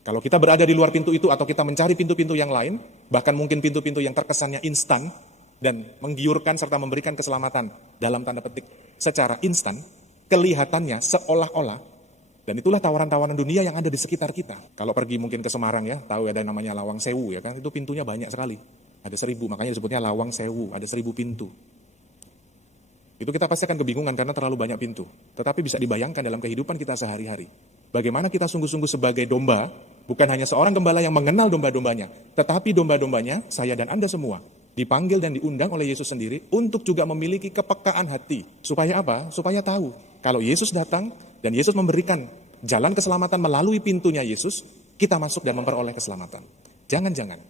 Kalau kita berada di luar pintu itu atau kita mencari pintu-pintu yang lain, bahkan mungkin pintu-pintu yang terkesannya instan dan menggiurkan serta memberikan keselamatan dalam tanda petik secara instan, kelihatannya seolah-olah, dan itulah tawaran-tawaran dunia yang ada di sekitar kita. Kalau pergi mungkin ke Semarang ya, tahu ada namanya Lawang Sewu ya kan, itu pintunya banyak sekali. Ada 1000, makanya disebutnya Lawang Sewu, ada 1000 pintu. Itu kita pasti akan kebingungan karena terlalu banyak pintu. Tetapi bisa dibayangkan dalam kehidupan kita sehari-hari. Bagaimana kita sungguh-sungguh sebagai domba, bukan hanya seorang gembala yang mengenal domba-dombanya, tetapi domba-dombanya, saya dan Anda semua, dipanggil dan diundang oleh Yesus sendiri untuk juga memiliki kepekaan hati. Supaya apa? Supaya tahu, kalau Yesus datang dan Yesus memberikan jalan keselamatan melalui pintunya Yesus, kita masuk dan memperoleh keselamatan. Jangan-jangan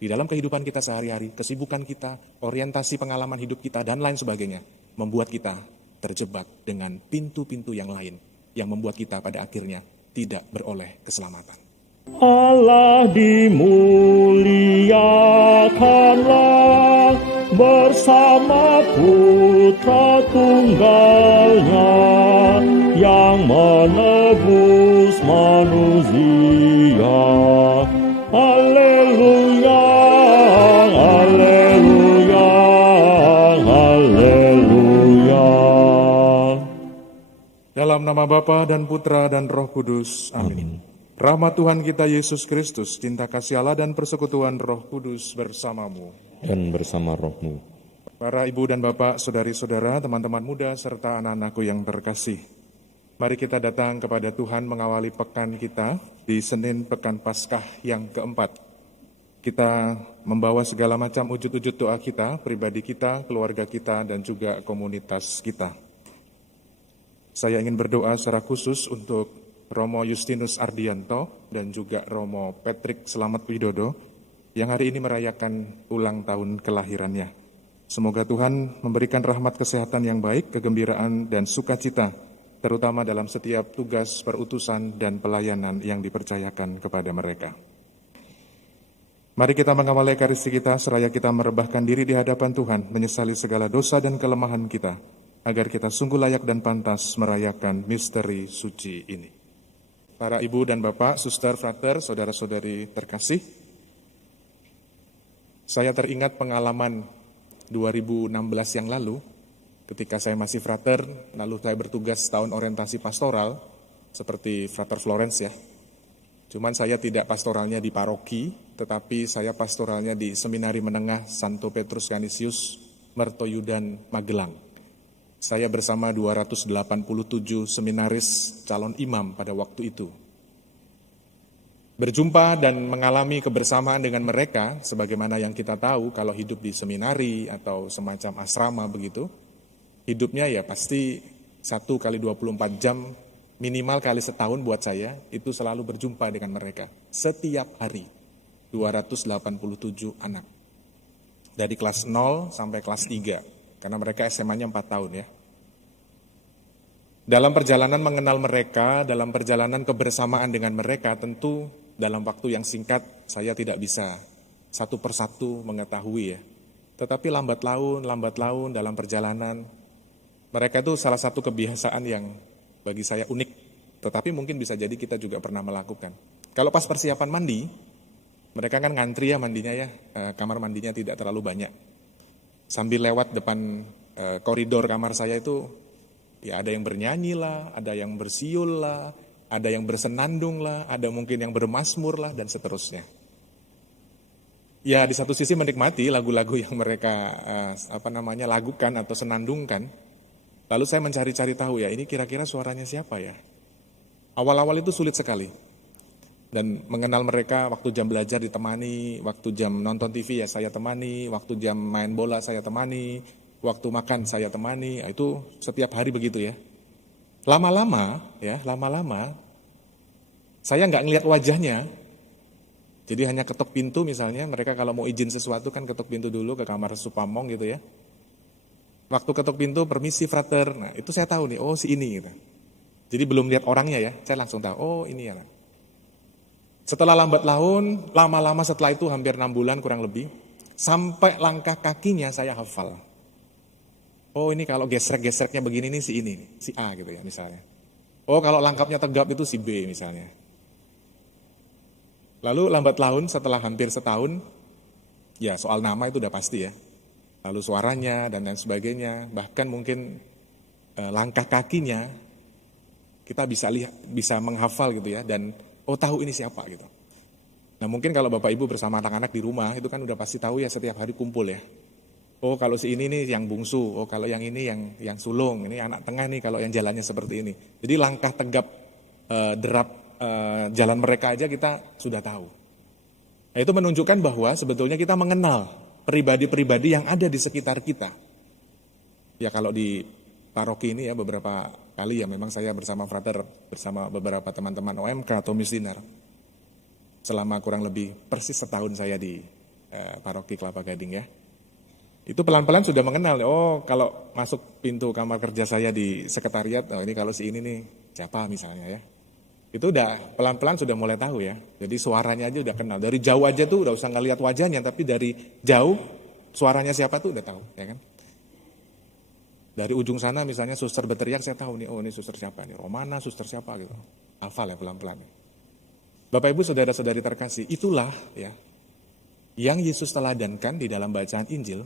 di dalam kehidupan kita sehari-hari, kesibukan kita, orientasi pengalaman hidup kita, dan lain sebagainya, membuat kita terjebak dengan pintu-pintu yang lain, yang membuat kita pada akhirnya tidak beroleh keselamatan. Allah dimuliakanlah bersama Putra Tunggalnya yang menebus manusia. Haleluya, haleluya, haleluya. Dalam nama Bapa dan Putra dan Roh Kudus. Amin. Rahmat Tuhan kita Yesus Kristus, cinta kasih Allah dan persekutuan Roh Kudus bersamamu. Dan bersama rohmu. Para ibu dan bapak, saudari-saudara, teman-teman muda, serta anak-anakku yang terkasih. Mari kita datang kepada Tuhan mengawali pekan kita di Senin Pekan Paskah yang keempat. Kita membawa segala macam wujud-wujud doa kita, pribadi kita, keluarga kita, dan juga komunitas kita. Saya ingin berdoa secara khusus untuk Romo Justinus Ardianto dan juga Romo Patrick Selamat Widodo yang hari ini merayakan ulang tahun kelahirannya. Semoga Tuhan memberikan rahmat kesehatan yang baik, kegembiraan dan sukacita, terutama dalam setiap tugas perutusan dan pelayanan yang dipercayakan kepada mereka. Mari kita mengawali ekaristi kita seraya kita merebahkan diri di hadapan Tuhan, menyesali segala dosa dan kelemahan kita, agar kita sungguh layak dan pantas merayakan misteri suci ini. Para ibu dan bapak, suster, frater, saudara-saudari terkasih, saya teringat pengalaman 2016 yang lalu, ketika saya masih frater, lalu saya bertugas tahun orientasi pastoral, seperti frater Florence ya. Cuman saya tidak pastoralnya di paroki, tetapi saya pastoralnya di Seminari Menengah Santo Petrus Canisius, Mertoyudan, Magelang. Saya bersama 287 seminaris calon imam pada waktu itu. Berjumpa dan mengalami kebersamaan dengan mereka, sebagaimana yang kita tahu kalau hidup di seminari atau semacam asrama begitu, hidupnya ya pasti 1 kali 24 jam, minimal kali setahun buat saya, itu selalu berjumpa dengan mereka. Setiap hari, 287 anak. Dari kelas 0 sampai kelas 3, karena mereka SMA-nya 4 tahun ya. Dalam perjalanan mengenal mereka, dalam perjalanan kebersamaan dengan mereka, tentu dalam waktu yang singkat saya tidak bisa satu persatu mengetahui ya. Tetapi lambat laun dalam perjalanan, mereka itu salah satu kebiasaan yang bagi saya unik, tetapi mungkin bisa jadi kita juga pernah melakukan. Kalau pas persiapan mandi, mereka kan ngantri ya mandinya ya, kamar mandinya tidak terlalu banyak. Sambil lewat depan koridor kamar saya itu, ya ada yang bernyanyi lah, ada yang bersiul lah, ada yang bersenandung lah, ada mungkin yang bermazmur lah, dan seterusnya. Ya di satu sisi menikmati lagu-lagu yang mereka lakukan atau senandungkan. Lalu saya mencari-cari tahu ya, ini kira-kira suaranya siapa ya? Awal-awal itu sulit sekali. Dan mengenal mereka waktu jam belajar ditemani, waktu jam nonton TV ya saya temani, waktu jam main bola saya temani, waktu makan saya temani, itu setiap hari begitu ya. Lama-lama saya nggak ngelihat wajahnya. Jadi hanya ketok pintu misalnya, mereka kalau mau izin sesuatu kan ketok pintu dulu ke kamar supamong gitu ya. Waktu ketok pintu, permisi frater, nah itu saya tahu nih, oh si ini gitu. Jadi belum lihat orangnya ya, saya langsung tahu, oh ini ya. Setelah lambat laun, lama-lama setelah itu hampir 6 bulan kurang lebih, sampai langkah kakinya saya hafal. Oh ini kalau gesrek-gesreknya begini nih si ini, si A gitu ya misalnya. Oh kalau langkapnya tegap itu si B misalnya. Lalu lambat laun setelah hampir setahun, ya soal nama itu udah pasti ya. Lalu suaranya dan lain sebagainya, bahkan mungkin langkah kakinya kita bisa menghafal gitu ya, dan tahu ini siapa gitu. Nah mungkin kalau Bapak Ibu bersama anak-anak di rumah itu kan udah pasti tahu ya, setiap hari kumpul ya. Oh kalau si ini nih yang bungsu, oh kalau yang ini yang sulung, ini anak tengah nih kalau yang jalannya seperti ini. Jadi langkah tegap derap jalan mereka aja kita sudah tahu. Nah, itu menunjukkan bahwa sebetulnya kita mengenal pribadi-pribadi yang ada di sekitar kita. Ya kalau di paroki ini ya beberapa kali ya memang saya bersama frater, bersama beberapa teman-teman OMK atau misioner. Selama kurang lebih persis setahun saya di paroki Kelapa Gading ya. Itu pelan-pelan sudah mengenal, kalau masuk pintu kamar kerja saya di sekretariat, ini kalau si ini nih siapa misalnya ya. Itu udah pelan-pelan sudah mulai tahu ya. Jadi suaranya aja udah kenal. Dari jauh aja tuh udah usah ngeliat wajahnya, tapi dari jauh suaranya siapa tuh udah tahu, ya kan. Dari ujung sana misalnya suster berteriak, saya tahu nih, ini suster siapa nih, Romana, suster siapa gitu. Hafal ya pelan-pelan. Bapak Ibu saudara-saudari terkasih, itulah ya yang Yesus teladankan di dalam bacaan Injil.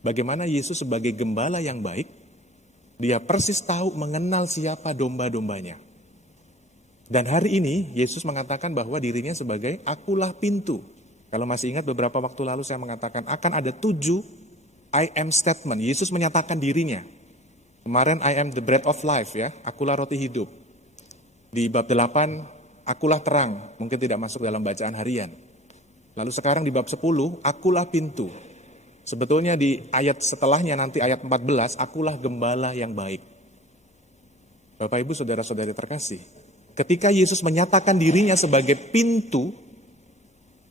Bagaimana Yesus sebagai gembala yang baik, dia persis tahu mengenal siapa domba-dombanya. Dan hari ini Yesus mengatakan bahwa dirinya sebagai akulah pintu. Kalau masih ingat beberapa waktu lalu saya mengatakan akan ada 7 I am statement. Yesus menyatakan dirinya. Kemarin I am the bread of life ya, akulah roti hidup. Di bab 8, akulah terang, mungkin tidak masuk dalam bacaan harian. Lalu sekarang di bab 10, akulah pintu. Sebetulnya di ayat setelahnya nanti ayat 14, akulah gembala yang baik. Bapak Ibu saudara-saudari terkasih, ketika Yesus menyatakan dirinya sebagai pintu,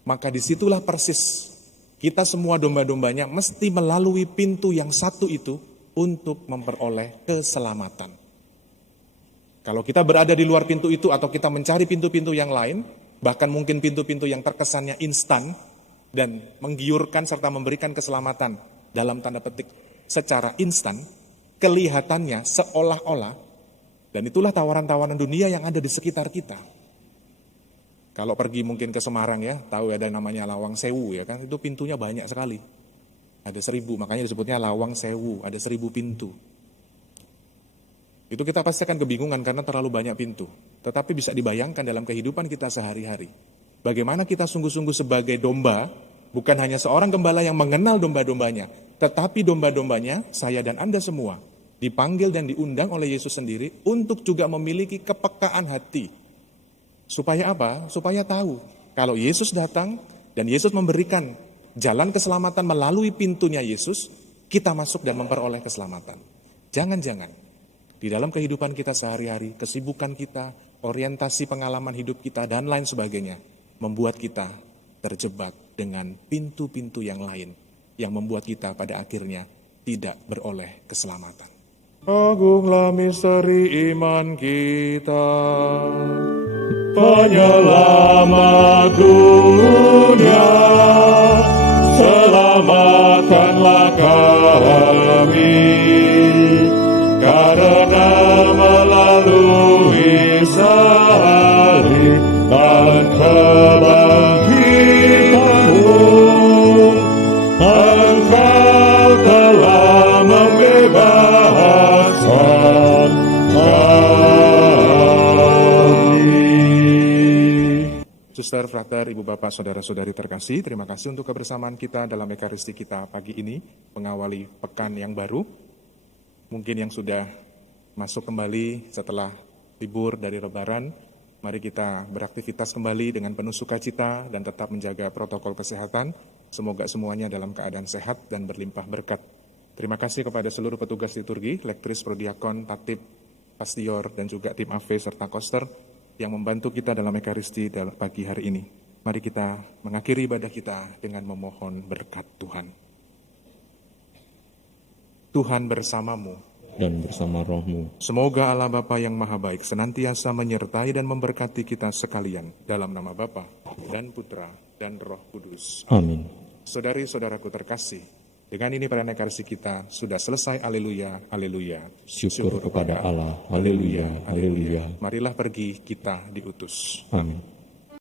maka disitulah persis kita semua domba-dombanya mesti melalui pintu yang satu itu untuk memperoleh keselamatan. Kalau kita berada di luar pintu itu atau kita mencari pintu-pintu yang lain, bahkan mungkin pintu-pintu yang terkesannya instan dan menggiurkan serta memberikan keselamatan dalam tanda petik secara instan, kelihatannya seolah-olah, dan itulah tawaran-tawaran dunia yang ada di sekitar kita. Kalau pergi mungkin ke Semarang ya, tahu ada namanya Lawang Sewu ya kan, itu pintunya banyak sekali. Ada 1000, makanya disebutnya Lawang Sewu, ada 1000 pintu. Itu kita pasti akan kebingungan karena terlalu banyak pintu. Tetapi bisa dibayangkan dalam kehidupan kita sehari-hari. Bagaimana kita sungguh-sungguh sebagai domba, bukan hanya seorang gembala yang mengenal domba-dombanya, tetapi domba-dombanya, saya dan Anda semua, dipanggil dan diundang oleh Yesus sendiri untuk juga memiliki kepekaan hati. Supaya apa? Supaya tahu, kalau Yesus datang dan Yesus memberikan jalan keselamatan melalui pintunya Yesus, kita masuk dan memperoleh keselamatan. Jangan-jangan, di dalam kehidupan kita sehari-hari, kesibukan kita, orientasi pengalaman hidup kita, dan lain sebagainya, membuat kita terjebak dengan pintu-pintu yang lain, yang membuat kita pada akhirnya tidak beroleh keselamatan. Agunglah misteri iman kita, Penyelamat dunia, selamatkanlah kami, karena melalui salib dan kebangkitanmu, Engkau telah membebaskan Suster, frater, ibu bapak, saudara-saudari terkasih, terima kasih untuk kebersamaan kita dalam Ekaristi kita pagi ini, mengawali pekan yang baru. Mungkin yang sudah masuk kembali setelah libur dari Lebaran, mari kita beraktivitas kembali dengan penuh sukacita dan tetap menjaga protokol kesehatan. Semoga semuanya dalam keadaan sehat dan berlimpah berkat. Terima kasih kepada seluruh petugas liturgi, lektris, prodiakon, tatib, pastior, dan juga tim AV serta koster yang membantu kita dalam Ekaristi dalam pagi hari ini. Mari kita mengakhiri ibadah kita dengan memohon berkat Tuhan. Tuhan bersamamu dan bersama rohmu. Semoga Allah Bapa yang Maha Baik senantiasa menyertai dan memberkati kita sekalian dalam nama Bapa dan Putra dan Roh Kudus. Amin. Saudari-saudaraku terkasih, dengan ini perayaan Ekaristi kita sudah selesai. Haleluya, haleluya. Syukur kepada Allah. Haleluya, haleluya. Marilah pergi, kita diutus. Amin.